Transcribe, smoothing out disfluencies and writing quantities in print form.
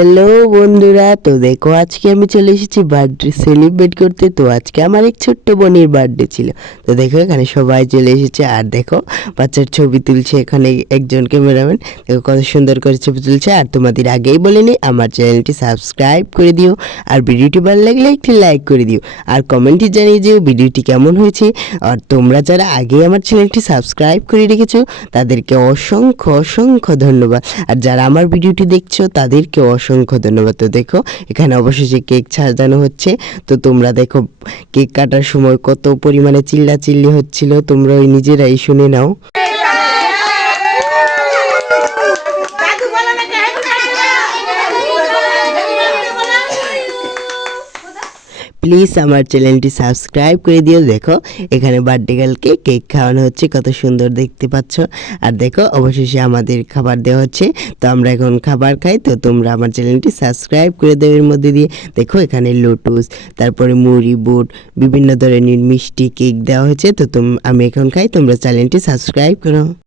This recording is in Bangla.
হ্যালো বন্ধুরা, তো দেখো আজকে আমি চলে এসেছি বার্থডে সেলিব্রেট করতে। তো আজকে আমার এক ছোট্ট বোনের বার্থডে ছিল। তো দেখো এখানে সবাই চলে এসেছে, আর দেখো বাচ্চার ছবি তুলছে এখানে একজন ক্যামেরাম্যান। দেখো কত সুন্দর করে ছবি তুলছে। আর তোমাদের আগেই বলে নিই, আমার চ্যানেলটি সাবস্ক্রাইব করে দিও, আর ভিডিওটি ভালো লাগলে একটি লাইক করে দিও, আর কমেন্টে জানিয়ে দিও ভিডিওটি কেমন হয়েছে। আর তোমরা যারা আগে আমার চ্যানেলটি সাবস্ক্রাইব করে রেখেছো তাদেরকে অসংখ্য অসংখ্য ধন্যবাদ, আর যারা আমার ভিডিওটি দেখছো তাদেরকে অসংখ্য ধন্যবাদ। তো দেখো এখানে অবশেষে কেক সাজানো হচ্ছে। তো তোমরা দেখো কেক কাটার সময় কত পরিমাণে চিল্লাচিল্লি হচ্ছিল, তোমরা ওই নিজেরাই শুনে নাও। প্লিজ আমার চ্যানেলটি সাবস্ক্রাইব করে দিও। দেখো এখানে বার্থডে গার্লকে কেক খাওয়ানো হচ্ছে, কত সুন্দর দেখতে পাচ্ছ। আর দেখো অবশেষে আমাদের খাবার দেওয়া হচ্ছে, তো আমরা এখন খাবার খাই। তো তোমরা আমার চ্যানেলটি সাবস্ক্রাইব করে দেও। এর মধ্যে দিয়ে দেখো এখানে লোটস, তারপরে মুড়ি, বুট, বিভিন্ন ধরনের মিষ্টি কেক দেওয়া হয়েছে। তো আমি এখন খাই, তোমরা চ্যানেলটি সাবস্ক্রাইব করো।